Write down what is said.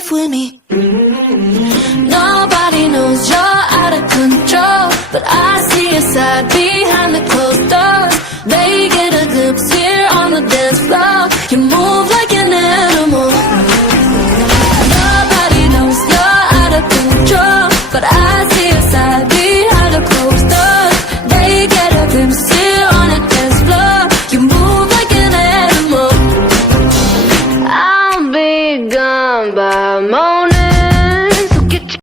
safe with me. Nobody knows you're out of control, but I see your side behind the closed doors. They get a glimpse here on the dance floor. You move like an animal. Nobody knows you're out of control, but I see your side behind the closed doors. They get a glimpse here